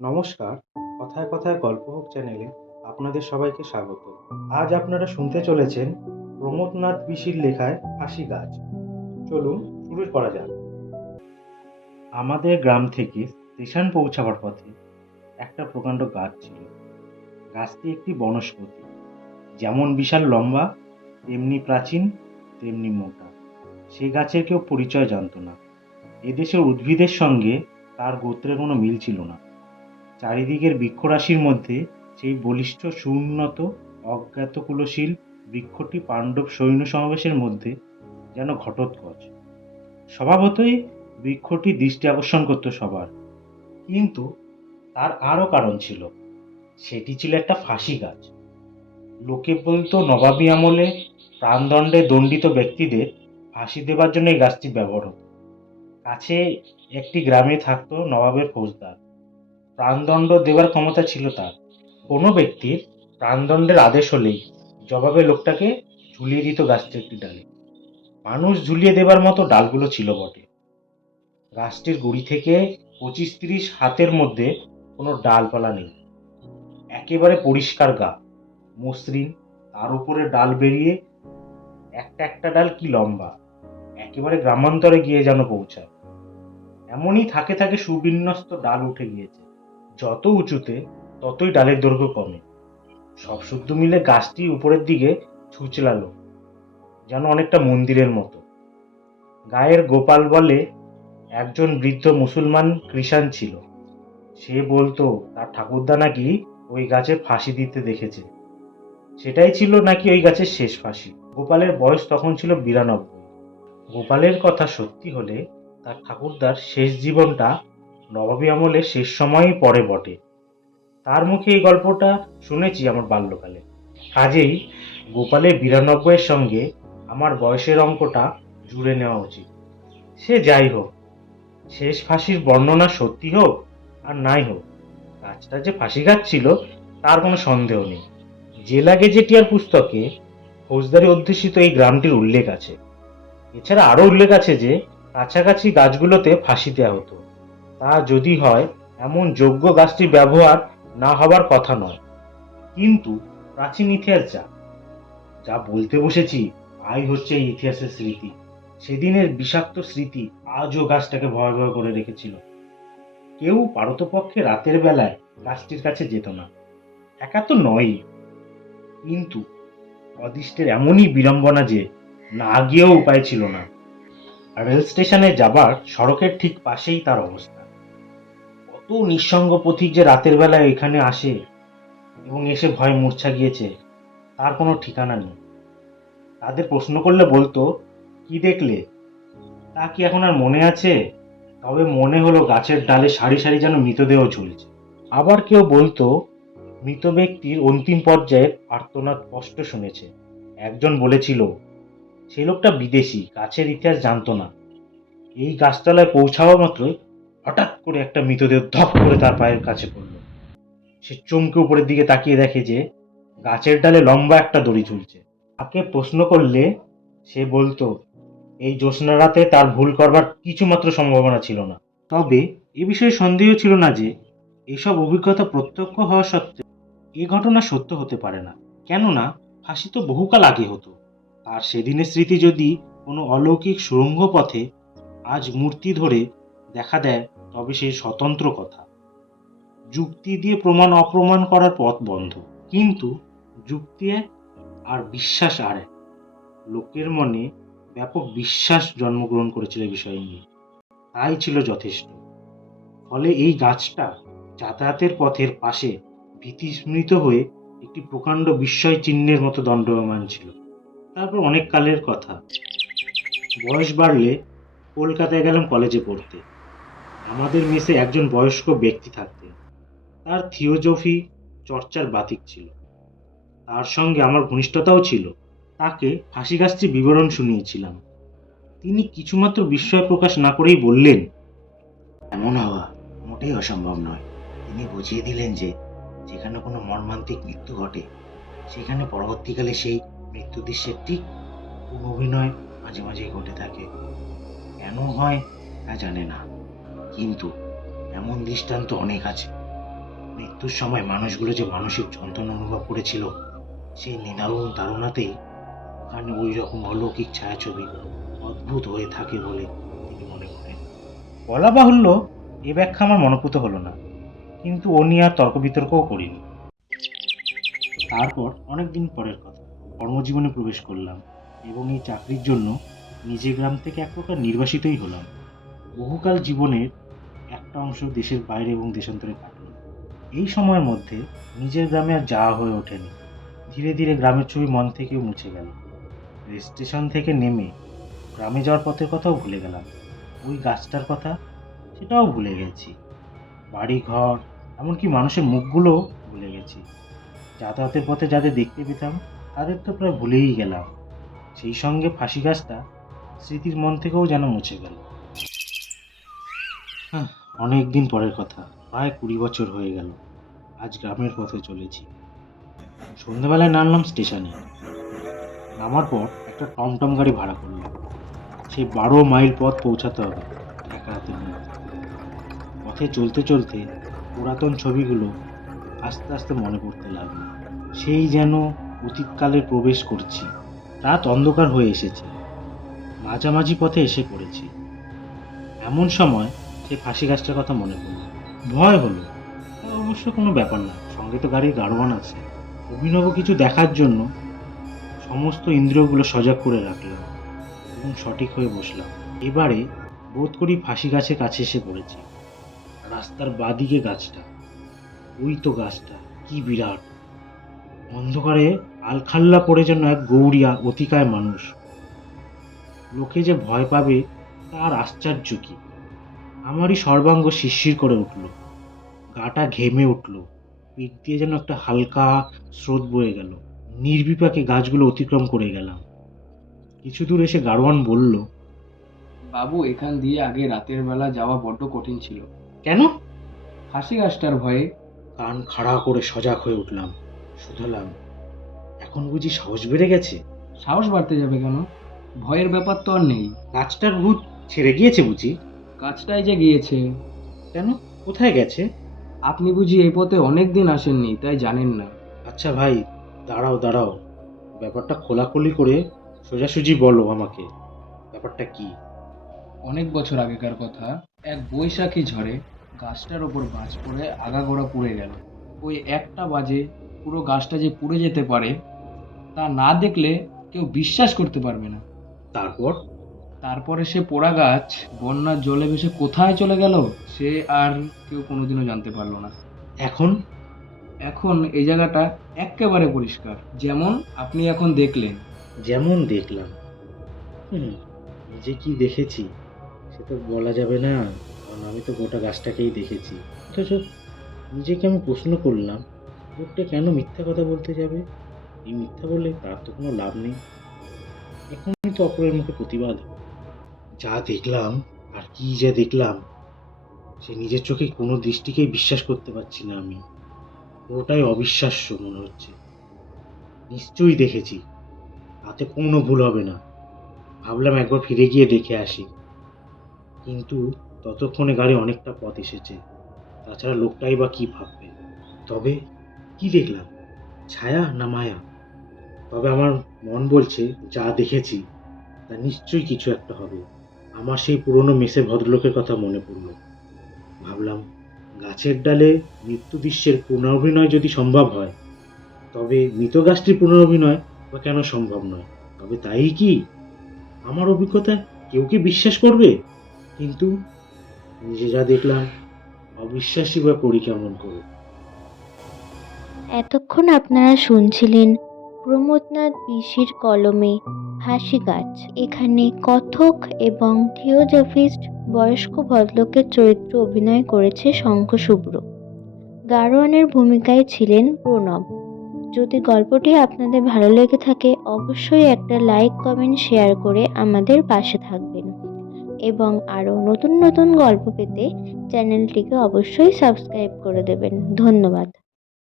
নমস্কার, কথায় কথায় গল্প হোক চ্যানেলে আপনাদের সবাইকে স্বাগত। আজ আপনারা শুনতে চলেছেন প্রমথনাথ বিশির লেখায় ফাঁসি গাছ। চলুন শুরু করা যাক। আমাদের গ্রাম থেকে স্টেশন পৌঁছাবার পথে একটা প্রকাণ্ড গাছ ছিল। গাছটি একটি বনস্পতি, যেমন বিশাল লম্বা, তেমনি প্রাচীন, তেমনি মোটা। সে গাছের কেউ পরিচয় জানত না। এদেশের উদ্ভিদের সঙ্গে তার গোত্রের কোনো মিল ছিল না। চারিদিকের বৃক্ষরাশির মধ্যে সেই বলিষ্ঠ সুউন্নত অজ্ঞাত কুলশীল বৃক্ষটি পাণ্ডব সৈন্য সমাবেশের মধ্যে যেন ঘটোৎকচ। স্বভাবতই বৃক্ষটি দৃষ্টি আকর্ষণ করত সবার, কিন্তু তার আরও কারণ ছিল। সেটি ছিল একটা ফাঁসি গাছ। লোকে বলতো নবাবী আমলে প্রাণদণ্ডে দণ্ডিত ব্যক্তিদের ফাঁসি দেবার জন্য এই গাছটি ব্যবহার হতো। কাছে একটি গ্রামে থাকতো নবাবের ফৌজদার। প্রাণদণ্ড দেবার ক্ষমতা ছিল তার। কোনো ব্যক্তির প্রাণদণ্ডের আদেশ হলেই জবাবে লোকটাকে ঝুলিয়ে দিত গাছটির একটি ডালে। মানুষ ঝুলিয়ে দেবার মতো ডালগুলো ছিল বটে। গাছটির গুড়ি থেকে 25-30 হাতের মধ্যে কোনো ডালপালা নেই। একেবারে পরিষ্কার গা, মসৃণ, তার উপরে ডাল বেরিয়ে একটা একটা ডাল কি লম্বা, একেবারে গ্রামান্তরে গিয়ে যেন পৌঁছায়। এমনই থাকে থাকে সুবিন্যস্ত ডাল উঠে গিয়েছে। যত উঁচুতে ততই ডালের দৈর্ঘ্য কমে। সব শুদ্ধ মিলে গাছটি উপরের দিকে ছুঁচলালো, যেন অনেকটা মন্দিরের মতো। গায়ের গোপাল বলে একজন বৃদ্ধ মুসলমান কৃষাণ ছিল। সে বলতো তার ঠাকুরদা নাকি ওই গাছে ফাঁসি দিতে দেখেছে। সেটাই ছিল নাকি ওই গাছের শেষ ফাঁসি। গোপালের বয়স তখন ছিল 92। গোপালের কথা সত্যি হলে তার ঠাকুরদার শেষ জীবনটা নবাবী আমলের শেষ সময়ই পড়ে বটে। তার মুখে এই গল্পটা শুনেছি আমার বাল্যকালে। কাজেই গোপালের 92-এর সঙ্গে আমার বয়সের অঙ্কটা জুড়ে নেওয়া উচিত। সে যাই হোক, শেষ ফাঁসির বর্ণনা সত্যি হোক আর নাই হোক, গাছটা যে ফাঁসি গাছ ছিল তার কোনো সন্দেহ নেই। জেলা গেজেটিয়ার পুস্তকে ফৌজদারি অধ্যুষিত এই গ্রামটির উল্লেখ আছে। এছাড়া আরও উল্লেখ আছে যে কাছাকাছি গাছগুলোতে ফাঁসি দেওয়া হতো। তা যদি হয়, এমন যোগ্য গাছটির ব্যবহার না হবার কথা নয়। কিন্তু প্রাচীন ইতিহাস যা যা বলতে বসেছি, তাই হচ্ছে এই ইতিহাসের স্মৃতি। সেদিনের বিষাক্ত স্মৃতি আজও গাছটাকে ভয় ভয় করে রেখেছিল। কেউ পারতপক্ষে রাতের বেলায় গাছটির কাছে যেত না। একা তো নয়, কিন্তু অদৃষ্টের এমনই বিড়ম্বনা যে না গিয়েও উপায় ছিল না। রেল স্টেশনে যাবার সড়কের ঠিক পাশেই তার অবস্থা। কত নিঃসঙ্গ পথিক যে রাতের বেলায় এখানে আসে এবং এসে ভয়ে মূর্ছা গিয়েছে, তার কোনো ঠিকানা নেই। তাদের প্রশ্ন করলে বলতো, কি দেখলে? তা কি এখন আর মনে আছে? তবে মনে হলো গাছের ডালে সারি সারি যেন মৃতদেহ ঝুলছে। আবার কেউ বলতো মৃত ব্যক্তির অন্তিম পর্যায়ে আর্তনাদ কষ্ট শুনেছে। একজন বলেছিল সেই লোকটা বিদেশি, গাছের ইতিহাস জানতো না। এই গাছতলায় পৌঁছাওয়া মাত্রই হঠাৎ করে একটা মৃতদেহ ধপ করে তার পায়ের কাছে পড়ল। সে চমকে উপরের দিকে তাকিয়ে দেখে যে গাছের ডালে লম্বা একটা দড়ি ঝুলছে। তাকে প্রশ্ন করলে সে বলতো এই জ্যোৎস্না রাতে তার ভুল করবার কিছুমাত্র সম্ভাবনা ছিল না। তবে এ বিষয়ে সন্দেহ ছিল না যে এসব অভিজ্ঞতা প্রত্যক্ষ হওয়া সত্ত্বেও এ ঘটনা সত্য হতে পারে না। কেননা ফাঁসি তো বহুকাল আগে হতো। আর সেদিনের স্মৃতি যদি কোনো অলৌকিক সুড়ঙ্গ পথে আজ মূর্তি ধরে দেখা দেয়, তবে সেই স্বতন্ত্র কথা। যুক্তি দিয়ে প্রমাণ অপ্রমাণ করার পথ বন্ধ। কিন্তু যুক্তি এক আর বিশ্বাস আর এক। লোকের মনে ব্যাপক বিশ্বাস জন্মগ্রহণ করেছিল এই বিষয় নিয়ে, তাই ছিল যথেষ্ট। ফলে এই গাছটা যাতায়াতের পথের পাশে ভীতিস্মৃত হয়ে একটি প্রকাণ্ড বিস্ময় চিহ্নের মতো দণ্ডায়মান ছিল। তারপর অনেক কালের কথা, বয়স বাড়লে কলকাতায় গেলাম কলেজে পড়তে। আমাদের মেসে একজন বয়স্ক ব্যক্তি থাকতেন। তার থিওজফি চর্চার বাতিক ছিল। তার সঙ্গে আমার ঘনিষ্ঠতাও ছিল। তাকে ফাঁসি গাছটির বিবরণ শুনিয়েছিলাম। তিনি কিছুমাত্র বিস্ময় প্রকাশ না করেই বললেন, এমন হওয়া মোটেই অসম্ভব নয়। তিনি বুঝিয়ে দিলেন যে যেখানে কোনো মর্মান্তিক মৃত্যু ঘটে, সেখানে পরবর্তীকালে সেই মৃত্যু দৃশ্যের ঠিক অভিনয় মাঝে মাঝেই ঘটে থাকে। কেন হয় তা জানে না, কিন্তু এমন দৃষ্টান্ত অনেক আছে। মৃত্যুর সময় মানুষগুলো যে মানসিক যন্ত্রণা অনুভব করেছিল, সেই নিদারুণ ধারণাতেই ওখানে ওই রকম অলৌকিক ছায়াছবি অদ্ভুত হয়ে থাকে বলে তিনি মনে করেন। বলা বাহুল্য, এ ব্যাখ্যা আমার মনোপুত হলো না, কিন্তু ও নিয়ে আর তর্ক বিতর্কও করিনি। তারপর অনেক দিন পরের কথা, কর্মজীবনে প্রবেশ করলাম এবং এই চাকরির জন্য নিজের গ্রাম থেকে এক প্রকার নির্বাসিতই হলাম। বহুকাল জীবনের একটা অংশ দেশের বাইরে এবং দেশান্তরে কাটল। এই সময়ের মধ্যে নিজের গ্রামে আর যাওয়া হয়ে ওঠেনি। ধীরে ধীরে গ্রামের ছবি মন থেকেও মুছে গেল। রেল স্টেশন থেকে নেমে গ্রামে যাওয়ার পথের কথাও ভুলে গেলাম। ওই গাছটার কথা, সেটাও ভুলে গেছি। বাড়ি ঘর, এমনকি মানুষের মুখগুলোও ভুলে গেছি। যাতায়াতের পথে যাদের দেখতে পেতাম তাদের তো প্রায় ভুলেই গেলাম। সেই সঙ্গে ফাঁসি গাছটা স্মৃতির মন থেকেও যেন মুছে গেল। অনেক দিন পরের কথা, প্রায় 20 বছর হয়ে গেল। আজ গ্রামের পথে চলেছি। সন্ধ্যাবেলায় নামলাম স্টেশনে। নামার পর একটা টমটম গাড়ি ভাড়া করলাম। সেই 12 মাইল পথ পৌঁছাতে হবে এক রাতের মধ্যে। পথে চলতে চলতে পুরাতন ছবিগুলো আস্তে আস্তে মনে পড়তে লাগলো। সেই যেন অতীতকালে প্রবেশ করছি। রাত অন্ধকার হয়ে এসেছে, মাঝামাঝি পথে এসে পড়েছি। এমন সময় সেই ফাঁসি গাছটার কথা মনে পড়ল। ভয় হলো, তা অবশ্য কোনো ব্যাপার না, সঙ্গে তো গাড়ির গাড়োয়ান আছে। অভিনব কিছু দেখার জন্য সমস্ত ইন্দ্রিয়গুলো সজাগ করে রাখলাম এবং সঠিক হয়ে বসলাম। এবারে বোধ করি ফাঁসি গাছের কাছে এসে পড়েছি। রাস্তার বাদিকে গাছটা, ওই তো গাছটা, কি বিরাট! অন্ধকারে আলখাল্লা পড়ে যেন এক গৌরিয়া অতিকায় মানুষ। লোকে যে ভয় পাবে তার আশ্চর্য কি! আমারই সর্বাঙ্গ শিরশির করে উঠল, গাটা ঘেমে উঠল, পিঠ দিয়ে যেন একটা হালকা স্রোত বয়ে গেল। নির্বিপাকে গাছগুলো অতিক্রম করে গেলাম। কিছু দূর এসে গাড়োয়ান বলল, বাবু, এখান দিয়ে আগে রাতের বেলা যাওয়া বড্ড কঠিন ছিল। কেন? ফাঁসি গাছটার ভয়ে। কান খাড়া করে সজাগ হয়ে উঠলাম, শুধালাম, এখন বুঝি সাহস বেড়ে গেছে? সাহস বাড়তে যাবে কেন? ভয়ের ব্যাপার তো আর নেই। গাছটার ভূত ছেড়ে গিয়েছে বুঝি? গাছটাই যে গিয়েছে। কেন, কোথায় গেছে? আপনি বুঝি এই পথে অনেক দিন আসেননি, তাই জানেন না। আচ্ছা ভাই, দাঁড়াও দাঁড়াও, ব্যাপারটা খোলাখুলি করে সোজাসুজি বলো আমাকে, ব্যাপারটা কি? অনেক বছর আগেকার কথা, এক বৈশাখী ঝড়ে গাছটার ওপর বাজ পড়ে আগাগোড়া পুড়ে গেল। ওই একটা বাজে পুরো গাছটা যে পুড়ে যেতে পারে তা না দেখলে কেউ বিশ্বাস করতে পারবে না। তারপর? তারপরে সে পোড়া গাছ বন্যার জলে ভেসে কোথায় চলে গেল সে আর কেউ কোনোদিনও জানতে পারলো না। এখন? এখন এই জায়গাটা এক্কেবারে পরিষ্কার, যেমন আপনি এখন দেখলেন। যেমন দেখলাম? হুম, নিজে কি দেখেছি সে তো বলা যাবে না, কারণ আমি তো গোটা গাছটাকেই দেখেছি। অথচ নিজেকে আমি প্রশ্ন করলাম, লোকটা কেন মিথ্যা কথা বলতে যাবে? এই মিথ্যা বলে তার তো কোনো লাভ নেই। এখনই তো অপরের মুখে প্রতিবাদ হবে। যা দেখলাম, আর কি যা দেখলাম, সে নিজের চোখে কোনো দৃষ্টিকেই বিশ্বাস করতে পারছি না আমি। পুরোটাই অবিশ্বাস্য মনে হচ্ছে। নিশ্চয়ই দেখেছি, তাতে কোনো ভুল হবে না। ভাবলাম একবার ফিরে গিয়ে দেখে আসি, কিন্তু ততক্ষণে গাড়ি অনেকটা পথ এসেছে। তাছাড়া লোকটাই বা কি ভাববে? তবে কি দেখলাম, ছায়া না মায়া? তবে আমার মন বলছে যা দেখেছি তা নিশ্চয়ই কিছু একটা হবে। আমার সেই পুরনো মেসে ভদ্রলোকের কথা মনে পড়ল। ভাবলাম, গাছের ডালে মৃত্যু দৃশ্যের পুনরাভিনয় যদি সম্ভব হয়, তবে মৃত গাছটির পুনরাভিনয় বা কেন সম্ভব নয়? তবে তাই কি আমার অভিজ্ঞতায় কেউ কি বিশ্বাস করবে? কিন্তু নিজে যা দেখলাম, অবিশ্বাসী বা করি কেমন করে? এতক্ষণ আপনারা শুনছিলেন প্রমথনাথ বিশির কলমে ফাঁসি গাছ। এখানে কথক এবং থিওজফিস্ট বয়স্ক ভদ্রলোকের চরিত্র অভিনয় করেছে শঙ্খ শুভ্র। গাড়োয়ানের ভূমিকায় ছিলেন প্রণব। যদি গল্পটি আপনাদের ভালো লেগে থাকে অবশ্যই একটা লাইক, কমেন্ট, শেয়ার করে আমাদের পাশে থাকবেন এবং আরও নতুন নতুন গল্প পেতে চ্যানেলটিকে অবশ্যই সাবস্ক্রাইব করে দেবেন। ধন্যবাদ।